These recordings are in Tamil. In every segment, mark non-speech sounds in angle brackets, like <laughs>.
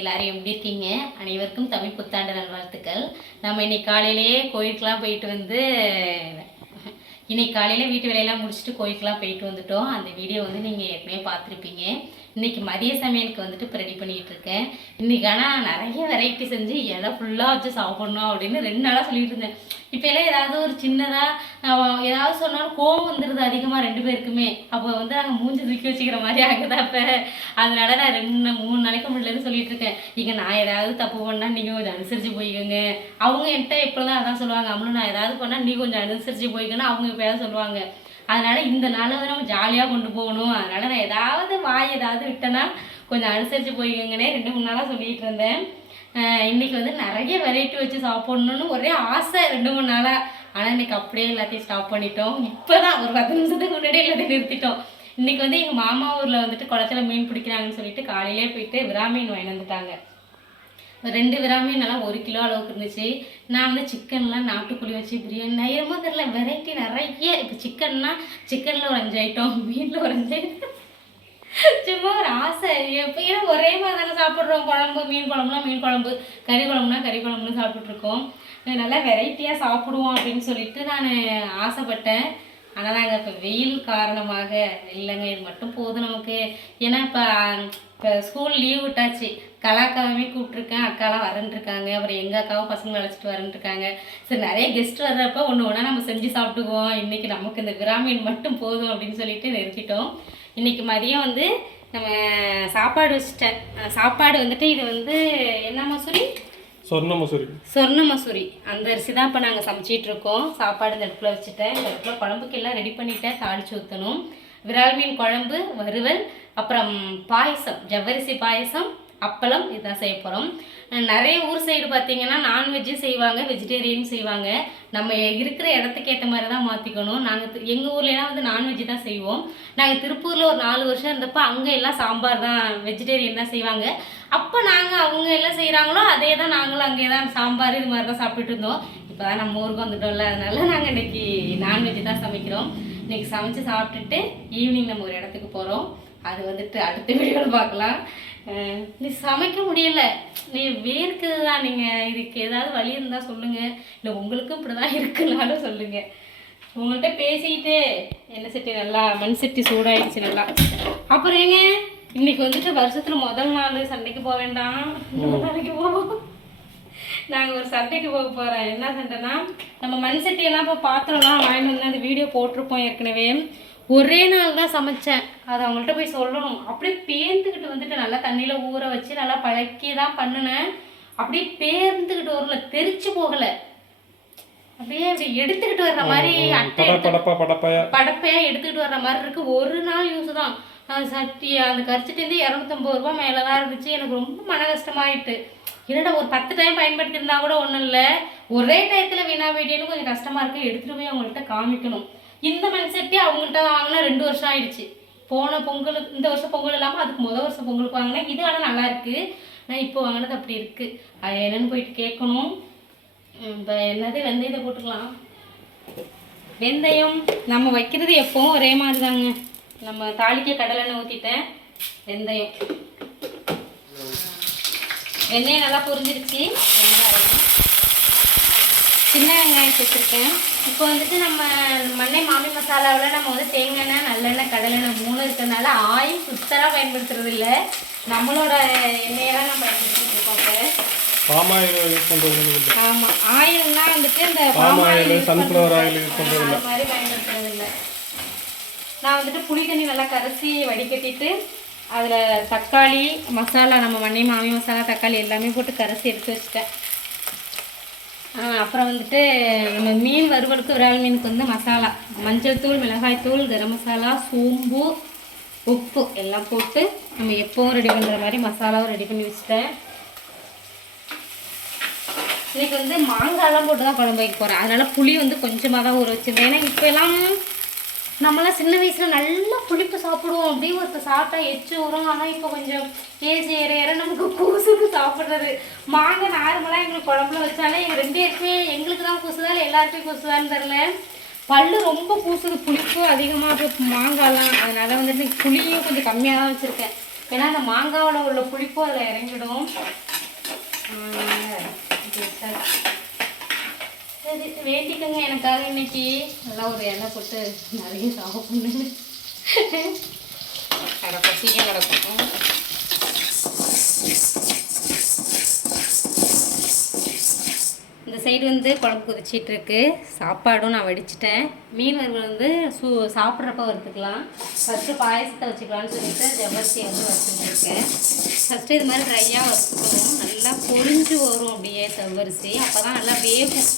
எல்லாரும் எப்படி இருக்கீங்க? அனைவருக்கும் தமிழ் புத்தாண்டு நல்வாழ்த்துக்கள். நம்ம இன்னைக்கு காலையிலேயே கோயிலுக்கெலாம் போயிட்டு வந்து இன்னைக்கு காலையில் வீட்டு வேலையெல்லாம் முடிச்சுட்டு கோயிலுக்கெலாம் போயிட்டு வந்துட்டோம். அந்த வீடியோ வந்து நீங்கள் ஏற்கனவே பார்த்துருப்பீங்க. இன்னைக்கு மதிய சமையலுக்கு வந்துட்டு இப்போ ரெடி பண்ணிகிட்டு இருக்கேன். இன்னைக்கு ஆனால் நிறைய வெரைட்டி செஞ்சு இலை ஃபுல்லாக வச்சு சாப்பிட்ணும் அப்படின்னு ரெண்டு நாளாக சொல்லிட்டு இருந்தேன். இப்போ எல்லாம் ஏதாவது ஒரு சின்னதாக ஏதாவது சொன்னாலும் கோவம் வந்துடுது அதிகமாக ரெண்டு பேருக்குமே. அப்போ வந்து நாங்கள் மூஞ்சி தூக்கி வச்சுக்கிற மாதிரி ஆகுதா இப்போ? அதனால நான் ரெண்டு மூணு நாளைக்கு முன்னாடி சொல்லிட்டு இருக்கேன். இங்கே நான் ஏதாவது தப்பு பண்ணால் நீங்கள் கொஞ்சம் அனுசரித்து போய்க்கோங்க. அவங்க என்கிட்ட இப்போதான் அதான் சொல்லுவாங்க. அம்மளும் நான் ஏதாவது பண்ணால் நீ கொஞ்சம் அனுசரித்து போய்க்கணும் அவங்க எப்பயாவது சொல்லுவாங்க. அதனால இந்த நாளை வந்து நம்ம ஜாலியாக கொண்டு போகணும். அதனால நான் ஏதாவது வாய் ஏதாவது விட்டேன்னா கொஞ்சம் அனுசரித்து போய்க்கங்கன்னே ரெண்டு மூணு நாளாக சொல்லிட்டு இருந்தேன். இன்னைக்கு வந்து நிறைய வெரைட்டி வச்சு சாப்பிட்ணுன்னு ஒரே ஆசை ரெண்டு மூணு நாளாக ஆனால் இன்னைக்கு அப்படியே எல்லாத்தையும் ஸ்டாப் பண்ணிட்டோம். இப்போ தான் ஒரு பத்து நிமிஷத்துக்கு முன்னாடி எல்லாத்தையும் நிறுத்திட்டோம். இன்னைக்கு வந்து எங்கள் மாமா ஊரில் வந்துட்டு குளத்துல மீன் பிடிக்கிறாங்கன்னு சொல்லிட்டு காலையிலே போயிட்டு விராமீன் வாங்கி வந்துட்டாங்க. ரெண்டு விராமீன் நல்லா ஒரு கிலோ அளவுக்கு இருந்துச்சு. நான் வந்து சிக்கன்லாம் நாட்டுக்கோழி வச்சு பிரியாணி நான் என்னமோ தெரியல வெரைட்டி நிறைய. இப்போ சிக்கன்னா சிக்கனில் ஒரு அஞ்சு ஐட்டம் மீனில் ஒரு அஞ்சு ஐட்டம் சும்மா ஒரு ஆசை. எப்போ ஏன்னா ஒரே மாதிரி தானே சாப்பிட்றோம். குழம்பு மீன் குழம்புனா மீன் குழம்பு கறி குழம்புனா கறி குழம்புன்னு சாப்பிட்ருக்கோம் நல்லா வெரைட்டியாக சாப்பிடுவோம் அப்படின்னு சொல்லிட்டு நான் ஆசைப்பட்டேன். ஆனால் நாங்கள் இப்போ வெயில் காரணமாக இல்லைங்க இது மட்டும் போதும் நமக்கு. ஏன்னா இப்போ இப்போ ஸ்கூல் லீவ் விட்டாச்சு. கலாக்காவே கூப்பிட்ருக்கேன் அக்காலாம் வரன்ட்ருக்காங்க. அப்புறம் எங்கள் அக்காவும் பசங்களை அழைச்சிட்டு வரன்ட்ருக்காங்க. சரி நிறைய கெஸ்ட் வர்றப்ப ஒன்று ஒன்றா நம்ம செஞ்சு சாப்பிட்டுக்குவோம். இன்றைக்கி நமக்கு இந்த கிராமீன் மட்டும் போதும் அப்படின்னு சொல்லிட்டு நிறுத்திட்டோம். இன்றைக்கி மதியம் வந்து நம்ம சாப்பாடு வச்சுட்டேன். சாப்பாடு வந்துட்டு இது வந்து என்ன மசூரி? சொர்ண மசூரி சொர்ண மசூரி அந்த அரிசி தான் இப்போ நாங்கள் சமைச்சிட்டு இருக்கோம் சாப்பாடு இந்த இடத்துல வச்சுட்டேன். இந்த இடத்துல குழம்புக்கு எல்லாம் ரெடி பண்ணிட்டேன். தாளிச்சு ஊற்றணும் விரால் மீன் குழம்பு வறுவல் அப்புறம் பாயசம் ஜவ்வரிசி பாயசம் அப்பளம் இதுதான் செய்ய போகிறோம் நிறைய ஊர் சைடு பார்த்தீங்கன்னா நான்வெஜ்ஜும் செய்வாங்க வெஜிடேரியனும் செய்வாங்க. நம்ம இருக்கிற இடத்துக்கு ஏற்ற மாதிரி தான் மாற்றிக்கணும் நாங்கள் எங்கள் ஊர்லலாம் வந்து நான்வெஜ் தான் செய்வோம். நாங்கள் திருப்பூரில் ஒரு நாலு வருஷம் இருந்தப்போ அங்கே எல்லாம் சாம்பார் தான் வெஜிடேரியன் தான் செய்வாங்க. அப்போ நாங்கள் அவங்க எல்லாம் செய்கிறாங்களோ அதே தான் நாங்களும் அங்கே தான் சாம்பார் இது மாதிரி தான் சாப்பிட்டுட்டு இருந்தோம். இப்போ தான் நம்ம ஊருக்கு வந்துட்டோம்ல அதனால நாங்கள் இன்னைக்கு நான்வெஜ் தான் சமைக்கிறோம். இன்னைக்கு சமைச்சு சாப்பிட்டுட்டு ஈவினிங் நம்ம ஒரு இடத்துக்கு போகிறோம் அது வந்துட்டு அடுத்த வீடியோவில் பார்க்கலாம் நீ சமைக்க முடியல. நீ வேர்க்குது தான் நீங்கள் இதுக்கு ஏதாவது வழி இருந்தால் சொல்லுங்கள் இல்லை உங்களுக்கும் இப்படி தான் இருக்குனாலும் சொல்லுங்கள் உங்கள்கிட்ட பேசிக்கிட்டு எண்ணெய் சட்டி நல்லா மண் சட்டி சூடாயிடுச்சு நல்லா. அப்புறம் ஏங்க? இன்னைக்கு வந்துட்டு வருஷத்துல முதல் நாள் சண்டைக்கு போக வேண்டாம். நாளைக்கு போவோம். நாங்கள் ஒரு சண்டைக்கு போக போகிறோம் என்ன சண்டைனா நம்ம மண் சட்டியெல்லாம் இப்போ பாத்திரம்லாம் வாங்கிட்டு வந்து அந்த வீடியோ போட்டிருப்போம் ஏற்கனவே. ஒரே நாள் தான் சமைச்சேன். அதை அவங்கள்ட்ட போய் சொல்லணும். அப்படியே பேர்ந்துக்கிட்டு வந்துட்டு நல்லா தண்ணியில் ஊற வச்சு நல்லா பழக்கி தான் பண்ணினேன். அப்படியே பேர்ந்துக்கிட்டு வரல தெரிச்சு போகலை. அப்படியே அப்படி எடுத்துக்கிட்டு வர்ற மாதிரி அட்டை பட படப்பா படப்பையா? எடுத்துக்கிட்டு வர்ற மாதிரி இருக்கு. ஒரு நாள் யூஸ் தான். அந்த சட்டி அந்த கரிச்சிட்டு இரநூத்தம்பது ரூபா மேலே தான் இருந்துச்சு. எனக்கு ரொம்ப மன கஷ்டமாயிட்டு. என்னடா ஒரு பத்து டைம் பயன்படுத்தி இருந்தா கூட ஒன்றும் இல்லை. ஒரே டயத்தில் வீணா போயிட்டேன்னு கொஞ்சம் கஷ்டமா இருக்கு. எடுத்துட்டு போய் அவங்கள்ட்ட காமிக்கணும். இந்த மண் சட்டி அவங்கள்ட்ட வாங்கினா ரெண்டு வருஷம் ஆயிடுச்சு. போன பொங்கலுக்கு இந்த வருஷம் பொங்கல் இல்லாமல் அதுக்கு முதல் வருஷம் பொங்கலுக்கு வாங்கினேன். இது ஆனால் நல்லா இருக்கு. நான் இப்போ வாங்கினது அப்படி இருக்கு. அது என்னன்னு போயிட்டு கேட்கணும். இப்போ என்னது? வெந்தயத்தை போட்டுக்கலாம். வெந்தயம். நம்ம வைக்கிறது எப்பவும் ஒரே மாதிரி தாங்க நம்ம தாளிக்க கடலெண்ணெய் ஊற்றிட்டேன் வெந்தயம். வெந்தயம் நல்லா புரிஞ்சிருச்சு. வெங்காயம். சின்ன வெங்காயம் வச்சுருக்கேன் இப்போ வந்துட்டு நம்ம மண்ணை மாமி மசாலாவில் நம்ம வந்து தேங்காய் நல்லெண்ணெய் கடலெண்ணெய் மூணு இருக்கிறதுனால ஆயில் சுத்தராக பயன்படுத்துறது இல்லை. நம்மளோட எண்ணெயெல்லாம் நம்ம பயன்படுத்திட்டு இருக்கோம் யூஸ் பண்ணுறது ஆமாம் ஆயில்னா வந்துட்டு இந்த மாதிரி பயன்படுத்துறது இல்லை. நான் வந்துட்டு புளி தண்ணி நல்லா கரைச்சி வடிகட்டிட்டு அதில் தக்காளி மசாலா நம்ம மண்ணி மாமி மசாலா தக்காளி எல்லாமே போட்டு கரைச்சி எடுத்து வச்சுட்டேன். அப்புறம் வந்துட்டு நம்ம மீன் வறுவலுக்கு விரால் மீனுக்கு வந்து மசாலா. மஞ்சள் தூள் மிளகாய் தூள் கரம் மசாலா சோம்பு உப்பு எல்லாம் போட்டு நம்ம எப்பவும் ரெடி பண்ணுற மாதிரி மசாலாவும் ரெடி பண்ணி வச்சுட்டேன். இன்னைக்கு வந்து மாங்காய்லாம் போட்டு தான் குழம்பு வைக்க போகிறேன் அதனால் புளி வந்து கொஞ்சமாக தான் ஊற வச்சிருந்தேன். ஏன்னா இப்போ நம்மளாம் சின்ன வயசில் நல்லா புளிப்பு சாப்பிடுவோம் அப்படியே ஒருத்தர் சாப்பிட்டா எச்சு வரும் ஆனால் இப்போ கொஞ்சம் ஏஜ் ஏற ஏற நமக்கு கூசுக்கு சாப்பிட்றது. மாங்காய் நார்மலாக எங்களுக்கு குழம்புல வச்சாலே எங்கள் ரெண்டு பேருக்குமே எங்களுக்கு தான் கூசுதா இல்லை எல்லாருக்குமே கூசுதான்னு தெரில பல்லு ரொம்ப கூசுது புளிப்பு அதிகமாக இருக்கும் மாங்காய்லாம். அதனால் வந்துட்டு புளியும் கொஞ்சம் கம்மியாக தான் வச்சுருக்கேன். ஏன்னா அந்த மாங்காவில் உள்ள புளிப்பும் அதில் இறங்கிடும். சரி வேண்டிக்கோங்க எனக்காக இன்னைக்கு. நல்லா ஒரு எண்ணெய் போட்டு நிறைய சாப்பிடணும். கிடக்கும் சீக்கிரம் கிடக்கும் இந்த சைடு வந்து குழம்பு கொதிச்சிட்டு இருக்கு. சாப்பாடும் நான் வடிச்சிட்டேன். மீன் வறுவல் வந்து சூ சாப்பிட்றப்ப வறுத்துக்கலாம். ஃபஸ்ட்டு பாயசத்தை வச்சுக்கலாம்னு சொல்லிட்டு ஜவ்வரிசியை வந்து வச்சுருக்கேன் ஃபஸ்ட்டு இது மாதிரி ட்ரையாக வறுத்துக்கணும். நல்லா பொரிஞ்சு வரும் அப்படியே செவ்வரிசி அப்போ தான் நல்லா வேகும்.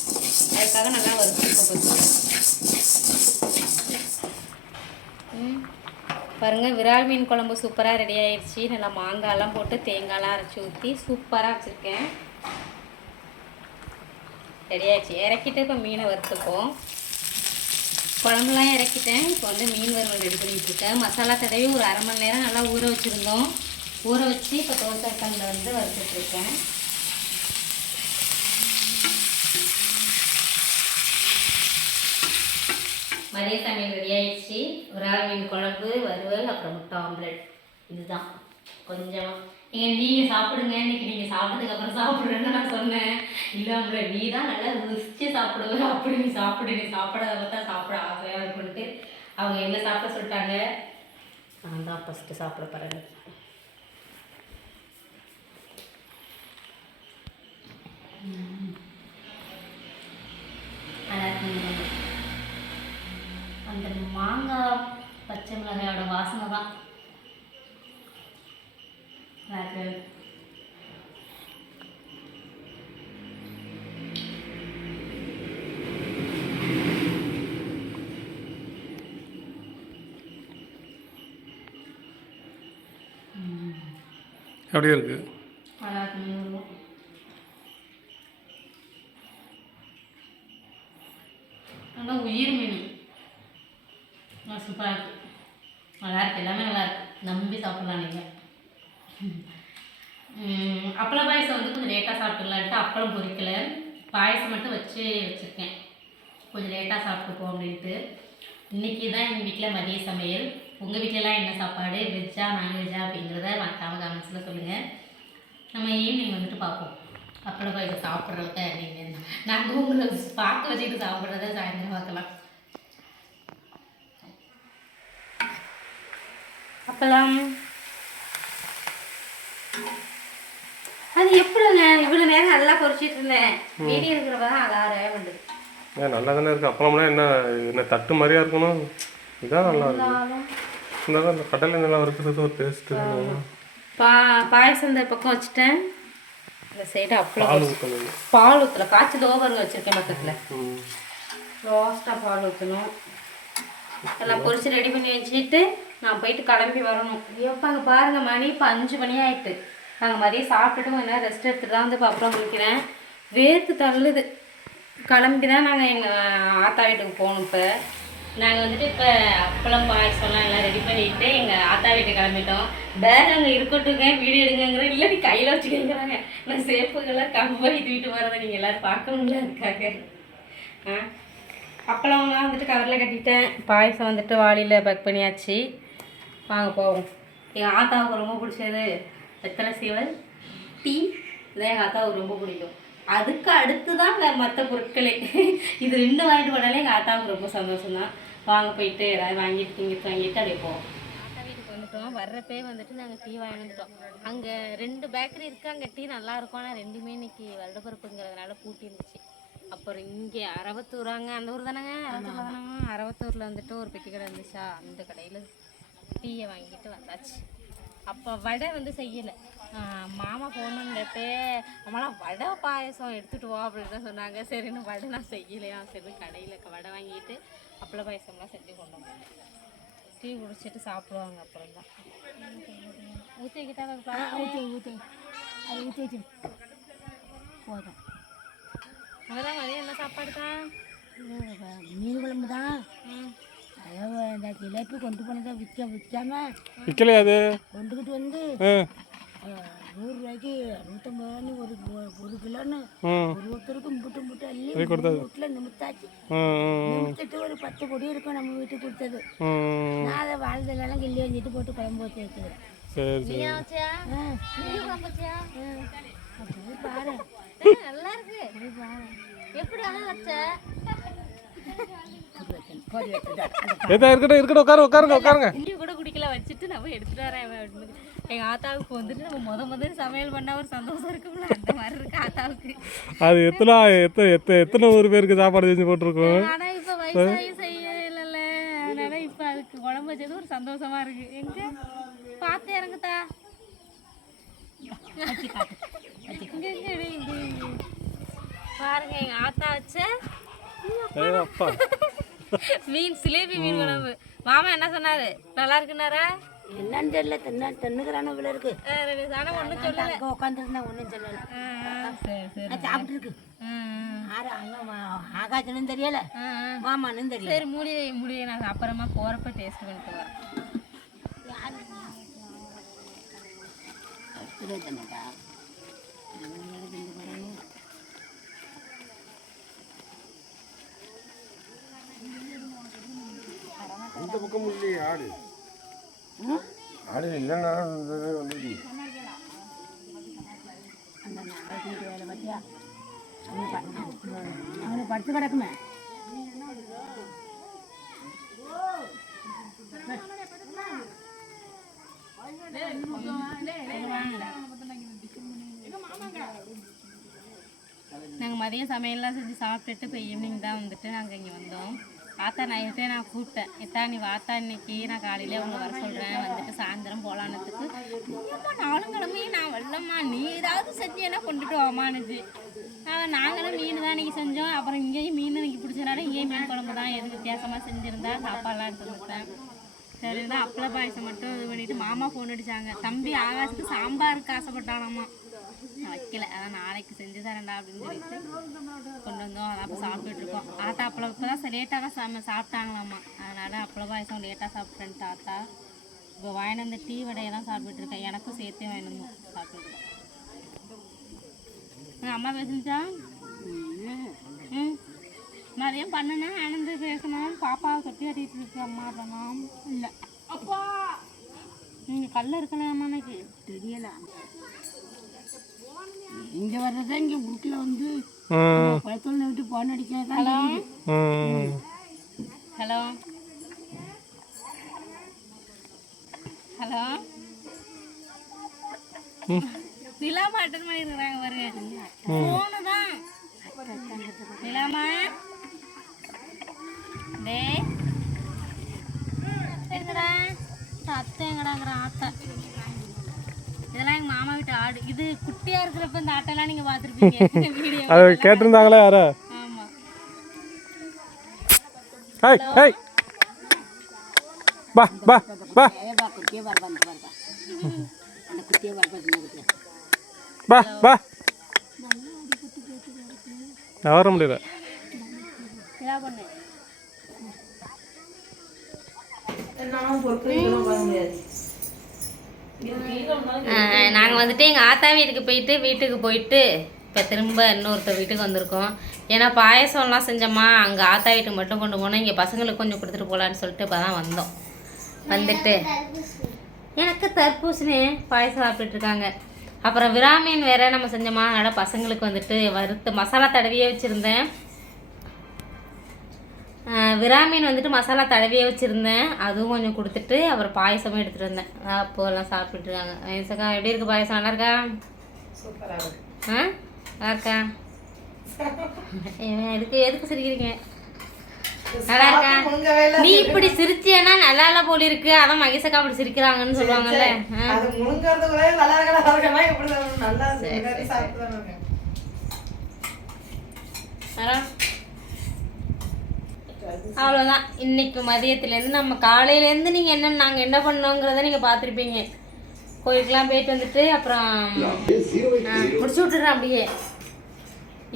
அதுக்காக நல்லா வறுத்துக்கணும் கொஞ்சம் ம். பாருங்க விரால் மீன் குழம்பு சூப்பராக ரெடி ஆயிடுச்சு நல்லா மாங்காயெல்லாம் போட்டு தேங்காயெலாம் அரைச்சி ஊற்றி சூப்பராக வச்சுருக்கேன். ரெடி ஆயிடுச்சு இறக்கிட்டு இப்போ மீனை வறுத்துப்போம். குழம்புலாம் இறக்கிட்டேன். இப்போ வந்து மீன் வறுவல் ரெடி பண்ணிட்டு இருக்கேன் மசாலா தடவி ஒரு அரை மணி நேரம் நல்லா ஊற வச்சுருந்தோம். ஊற வச்சு இப்போ தோசை கண்ணில் வந்து வறுத்துட்ருக்கேன். மதிய சமையல் ரெடி ஆயிடுச்சு. ஒரு ஆள் மீன் குழம்பு வறுவல் அப்புறம் முட்டை ஆம்லெட் இதுதான். கொஞ்சம். நீங்கள் நீங்கள் சாப்பிடுங்க. இன்னைக்கு நீங்கள் சாப்பிட்டதுக்கப்புறம் சாப்பிடுறேன்னு நான் சொன்னேன். இல்லை அவங்கள நீ தான் நல்லா ருசிச்சு சாப்பிடுவ அப்படி நீ சாப்பிடு நீ சாப்பிடாத பார்த்தா சாப்பிட ஆசையாக இருக்குன்ட்டு அவங்க என்ன சாப்பிட சொல்லிட்டாங்க? நான் தான் ஃபஸ்ட்டு சாப்பிட போகிறேன் அந்த மாங்காய் பச்சை மிளகாயோட வாசனை தான் எனக்கு அப்படியே இருக்கு. நல்லா நல்லா உயிர் மீன். சூப்பராக இருக்கு. நல்லா இருக்கு. எல்லாமே நல்லா இருக்கு. நம்பி சாப்பிடலாம் நீங்கள் அப்பளம் பாயசம் வந்து கொஞ்சம் லேட்டாக சாப்பிட்டுக்கலான்ட்டு அப்பளம் பொறிக்கல. பாயசம் மட்டும் வச்சு வச்சுருக்கேன். கொஞ்சம் லேட்டாக சாப்பிட்டுப்போம் அப்படின்ட்டு. இன்றைக்கி தான் எங்கள் வீட்டில் மதிய சமையல். உங்கள் வீட்டிலலாம் என்ன சாப்பாடு? வெஜ்ஜா நான்வெஜ்ஜா அப்படிங்கிறத மறக்காம கமெண்ட்ஸில் சொல்லுங்கள் நம்ம ஈவினிங் வந்துட்டு பார்ப்போம்? அப்பளம் பாயசம் சாப்பிட்றத நீங்கள் நாங்கள் உங்களை பார்க்க வச்சுட்டு சாப்பிட்றத சாயந்தரம் பார்க்கலாம். அப்பளம் அது எப்படிங்க? இவ்வளோ நேரம் நல்லா பொரிச்சிட்டு இருந்தேன். வீடியோ பண்ணுது ஏன் நல்லா தானே இருக்கு. அப்பளம்லாம் என்ன என்ன தட்டு மாதிரியா இருக்கணும்? இதான் நல்லா இருக்கு. இந்த இந்த கடலை நல்லா இருக்கிறது ஒரு டேஸ்ட்டு பா பாயசம் இந்த பக்கம் வச்சுட்டேன். இந்த சைடு அப்பளம் பால் ஊற்றல காய்ச்சி தோவருங்க வச்சுருக்கேன் பக்கத்தில். ரோஸ்ட்டாக பால் ஊற்றணும் எல்லாம் பொரிச்சு ரெடி பண்ணி வச்சுட்டு நான் போயிட்டு கிளம்பி வரணும். எப்போ பாருங்க மணி இப்போ அஞ்சு மணி ஆயிட்டு. நாங்கள் மதியம் சாப்பிட்டுட்டு கொஞ்ச நேரம் ரெஸ்ட் எடுத்துட்டு தான் வந்து இப்போ அப்புறம் குளிக்கிறேன். வேர்த்து தள்ளுது. கிளம்பி தான் நாங்கள் எங்கள் ஆத்தா வீட்டுக்கு போகணும் இப்போ. நாங்கள் வந்துட்டு இப்போ அப்பளம் பாயசம்லாம் எல்லாம் ரெடி பண்ணிட்டு எங்கள் ஆத்தா வீட்டுக்கு கிளம்பிட்டோம். பேர் அங்கே இருக்கட்டுங்க வீடியோ எடுங்கிற இல்லை நீ கையில் வச்சுக்கங்கிறாங்க நான் சேப்புகள்லாம் கம்பாக இது வீட்டு வரதை நீங்கள் எல்லோரும் பார்க்கணும்ல இருக்காங்க ஆ? அப்பளம்லாம் வந்துட்டு கவரில் கட்டிட்டேன். பாயசம் வந்துட்டு வாளியில் பேக் பண்ணியாச்சு. வாங்க போவோம். எங்கள் ஆத்தாவுக்கு ரொம்ப பிடிச்சது வெத்தலை சீவல் டீ. இதான் எங்கள் ஆத்தாவுக்கு ரொம்ப பிடிக்கும். அதுக்கு அடுத்து தான் மற்ற பொருட்களே. இது ரெண்டு வாங்கிட்டு போனாலே எங்கள் ஆத்தாவுக்கு ரொம்ப சந்தோஷம் தான் வாங்க போயிட்டு ஏதாவது வாங்கிட்டு திங்கிட்டு வாங்கிட்டு அப்படியே போவோம். வீட்டுக்கு வந்துட்டோம். வர்றப்பே வந்துட்டு நாங்கள் டீ வாங்கி வந்துட்டோம். அங்கே ரெண்டு பேக்கரி இருக்குது அங்கே டீ நல்லா இருக்கும். ஆனால் ரெண்டுமே இன்னைக்கு வருடப்பிறப்புங்கிறதுனால பூட்டி இருந்துச்சு. அப்புறம் இங்கே அரவத்தூராங்க அந்த ஊர் தானேங்க? அரவத்தூர் தானேங்க? அரவத்தூரில் வந்துட்டு ஒரு பெட்டி கடை இருந்துச்சா? அந்த கடையில் டீயை வாங்கிட்டு வந்தாச்சு. அப்போ வடை வந்து செய்யலை. மாமா போகணுன்றப்பே அம்மாலாம் வடை பாயசம் எடுத்துகிட்டு வா அப்படின்னு தான் சொன்னாங்க சரின்னு வடை நான் செய்யலையா சரி கடையில் வடை வாங்கிட்டு அப்பள பாயசம்லாம் செஞ்சு கொண்டு வந்தோம். டீ குடிச்சிட்டு சாப்பிடுவாங்க அப்புறம் தான் ஊற்றி வைக்கிட்டா ஊற்றி ஊற்றி அது ஊற்றி வச்சு போதும். அதான் மதியம் என்ன சாப்பாடு தான்? மீன் குழம்பு தான். அதாவது இந்த ஜிலேபி கொண்டு போனதை விற்க விற்காம விற்கலையா அது? கொண்டுக்கிட்டு வந்து ஆ அஹ், நூறு ரூபாய்க்கு நூற்றம்பது ரூபாய்னு ஒரு ஒரு- கிலோன்னு ம். ஒரு ஒருத்தருக்கு முட்டு முட்டு அள்ளி கொடுத்தது. வீட்டில் நிமித்தாச்சு. ம் நிமித்திட்டு ஒரு பத்து பொடி இருக்கும் நம்ம வீட்டுக்கு கொடுத்தது. ம் நான் அதை வாழ்தெல்லாம் கிள்ளி வச்சுட்டு போட்டு குழம்பு வச்சு வச்சுக்கிறேன். சரி பாரு. நல்லா இருக்கு. எப்படி அழ வச்ச? இருக்கட்டும் இருக்கட்டும் உட்காரு உட்காருங்க உட்காருங்க. இஞ்சி கூட குடிக்கல வச்சுட்டு நம்ம எடுத்துட்டு வரேன். அப்படின்னு எங்க ஆத்தாவுக்கு வந்துட்டு நம்ம முத முதல்ல சமையல் பண்ணா ஒரு சந்தோஷம் இருக்கும்ல? அந்த மாதிரி இருக்கு ஆத்தாவுக்கு. அது எத்தனை எத்தனை எத்தனை எத்தனை ஒரு பேருக்கு சாப்பாடு செஞ்சு போட்டிருக்கோம்? ஆனா இப்ப வயசாகி செய்யல அதனால இப்ப அதுக்கு குழம்பு வச்சது ஒரு சந்தோஷமா இருக்கு. எங்க? பார்த்து இறங்குதா? இங்க, இங்க, இங்க, இங்க, இங்க. பாருங்க எங்க ஆத்தா வச்ச மீன் சிலேபி மீன் குழம்பு. மாமா என்ன சொன்னாரு? நல்லா இருக்குனாரா? என்னன்னு தெரியல தின்ன தின்னுக்கிறான இவ்வளோ இருக்கு. ஒண்ணும் சொல்லல. அங்கே உட்காந்துருந்தா ஒன்றும் சொல்லலை. சாப்பிட்டு இருக்கு ஆறு அவன் ஆகாச்சுன்னு தெரியல. மாமான்னு தெரியல. சரி மூடி வை, மூடி வை. நான் அப்புறமா போறப்ப டேஸ்ட் பண்ணிட்டு வரேன். இந்த பக்கம் இல்லையே ஆடு. ஆடு இல்லைன்னா வந்துச்சு படுத்து கிடக்குமே. நாங்கள் மதியம் சமையல்லாம் செஞ்சு சாப்பிட்டுட்டு இப்போ ஈவினிங் தான் வந்துட்டு நாங்கள் இங்கே வந்தோம். ஆத்தா நைட்டே நான் கூப்பிட்டேன். எத்தா நீ வாத்தா இன்னைக்கு நான் காலையிலே உங்க வர சொல்கிறேன் வந்துட்டு சாயந்தரம் போகலான்னதுக்கு இல்லைம்மா நாளும் கிழமையும் நான் வரலம்மா. நீ ஏதாவது செஞ்சேன்னா கொண்டுட்டு வாமானுச்சு நாங்களும் மீன் தான் இன்னைக்கு செஞ்சோம். அப்புறம் இங்கேயும் மீன் இன்னைக்கு பிடிச்சனால இங்கேயும் மீன் குழம்பு தான். எது வித்தியாசமாக செஞ்சுருந்தா சாப்பாடுலாம் எடுத்துருந்தேன் சரி தான் அப்பள பாயசம் மட்டும் இது பண்ணிட்டு மாமா ஃபோன் அடிச்சாங்க. தம்பி ஆகாஷுக்கு சாம்பாருக்கு ஆசைப்பட்டானாமா. நான் வைக்கல. அதான் நாளைக்கு செஞ்சு தரேன்டா அப்படின்னு சொல்லிட்டு கொண்டு வந்தோம். அதான் இப்போ சாப்பிட்டுட்டு இருக்கோம் ஆத்தா அப்பளம் இப்போ தான் லேட்டாக தான் சாம சாப்பிட்டாங்களாமா. அதனால அப்பள பாயசம் லேட்டாக சாப்பிட்டேன் தாத்தா. இப்போ வாங்கிட்டு வந்த டீ வடையை தான் சாப்பிட்டுட்டு இருக்கேன் எனக்கும் சேர்த்தே சாப்பிட்டுட்டு. இருக்கேன். ஆ, அம்மா பேசுச்சா ம். மதியம் பண்ணுனேன் ஆனந்து பேசணும் பாப்பாவை தொட்டி கட்டிட்டு இருக்கு அம்மா பண்ணோம் இல்லை. அப்பா! நீங்கள் கல்ல இருக்கலாம் அம்மாக்கு தெரியல. இங்கே வர்றதா இங்கே வீட்டில் வந்து ம். குளத்துல விட்டு போன் அடிக்காதான் ம். ஹலோ. ஹலோ. நிலாமா அட்டன் பண்ணிருக்கிறாங்க பாருங்க. ஃபோனு தான். நிலாமா? டே. எங்கடா அத்தை எங்கடாங்கிற ஆத்தா. இதெல்லாம் எங்க மாமா வீட்டு ஆடு. இது குட்டியா இருக்கிறப்ப இந்த ஆட்டெல்லாம் நீங்க பாத்துருப்பீங்க <laughs> வீடியோ அது கேட்டிருந்தாங்களே யாரோ? ஆமா. ஹேய் ஹேய் பா பா பா பா பா நான் வர முடியல. பண்ணு. நாங்கள் வந்துட்டு எங்கள் ஆத்தா வீட்டுக்கு போயிட்டு வீட்டுக்கு போயிட்டு இப்போ திரும்ப இன்னொருத்த வீட்டுக்கு வந்திருக்கோம். ஏன்னா பாயசம்லாம் செஞ்சோமா அங்கே ஆத்தா வீட்டுக்கு மட்டும் கொண்டு போனோம் இங்கே பசங்களுக்கு கொஞ்சம் கொடுத்துட்டு போகலான்னு சொல்லிட்டு இப்போ தான் வந்தோம். வந்துட்டு. எனக்கு தர்பூசணி பாயசம் சாப்பிட்டுட்டு இருக்காங்க. அப்புறம் விராமீன் வேற நம்ம செஞ்சோமா அதனால் பசங்களுக்கு வந்துட்டு வறுத்து மசாலா தடவியே வச்சுருந்தேன். விராமீன் வந்துட்டு மசாலா தடவியே வச்சுருந்தேன். அதுவும் கொஞ்சம் கொடுத்துட்டு அப்புறம் பாயசமும் எடுத்துகிட்டு வந்தேன். அப்போ எல்லாம் சாப்பிட்டுட்டு இருக்காங்க. வயசுக்கா எப்படி இருக்கு பாயசம்? நல்லா இருக்கா? ஆ நல்லா இருக்கா? எதுக்கு எதுக்கு சிரிக்கிறீங்க? நல்லா இருக்கா? நீ இப்படி சிரிச்சேன்னா நல்லா இல்ல போல இருக்கு. அதான் மகேசக்கா அப்படி சிரிக்கிறாங்கன்னு சொல்லுவாங்கல்ல. நல்லா இருக்கா நல்லா இருக்கா எப்படி சொல்லணும்? நல்லா இருக்கு சாப்பிட்டு தானே இருக்கேன் அதான். அவ்வளோதான் இன்னைக்கு மதியத்துலேருந்து நம்ம காலையிலேருந்து நீங்கள் என்ன நாங்கள் என்ன பண்ணோங்கிறத நீங்கள் பார்த்துருப்பீங்க. கோயிலுக்கெலாம் போயிட்டு வந்துட்டு அப்புறம் முடிச்சு விட்டுறேன் அப்படியே.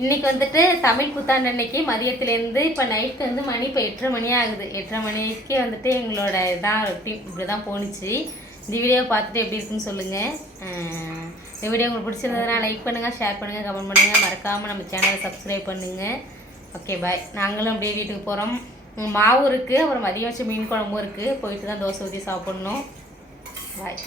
இன்னைக்கு வந்துட்டு தமிழ் புத்தாண்டு அன்னைக்கு மதியத்துலேருந்து இப்போ நைட்டு வந்து மணி இப்போ எட்டரை மணி ஆகுது. எட்டரை மணிக்கு வந்துட்டு எங்களோட இதான் எப்படி இப்படி தான் போணுச்சு. இந்த வீடியோ பார்த்துட்டு எப்படி இருக்குன்னு சொல்லுங்கள் இந்த வீடியோ உங்களுக்கு பிடிச்சிருந்ததுன்னா லைக் பண்ணுங்கள் ஷேர் பண்ணுங்கள் கமெண்ட் பண்ணுங்கள் மறக்காமல் நம்ம சேனலை சப்ஸ்கிரைப் பண்ணுங்கள் ஓகே பாய் நாங்களும் அப்படியே வீட்டுக்கு போகிறோம் மாவும் இருக்குது அப்புறம் மதியம் வச்ச மீன் குழம்பும் இருக்குது போயிட்டு தான் தோசை ஊற்றி சாப்பிட்ணும். பாய்